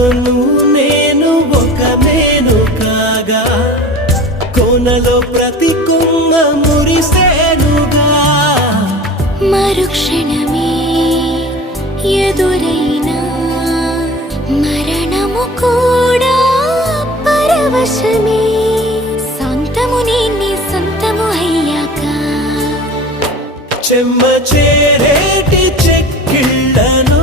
అందులో నేను ఒక మేను కాగా కోనలో ప్రతి కొమ్మ మురిసేనుగా మరుక్షణమే ఎదురైనా మరణము కూడా పరవశమే సొంతము నీ సొంతము అయ్యాక చెమ్మ చేరేటి చెక్కిళ్ళను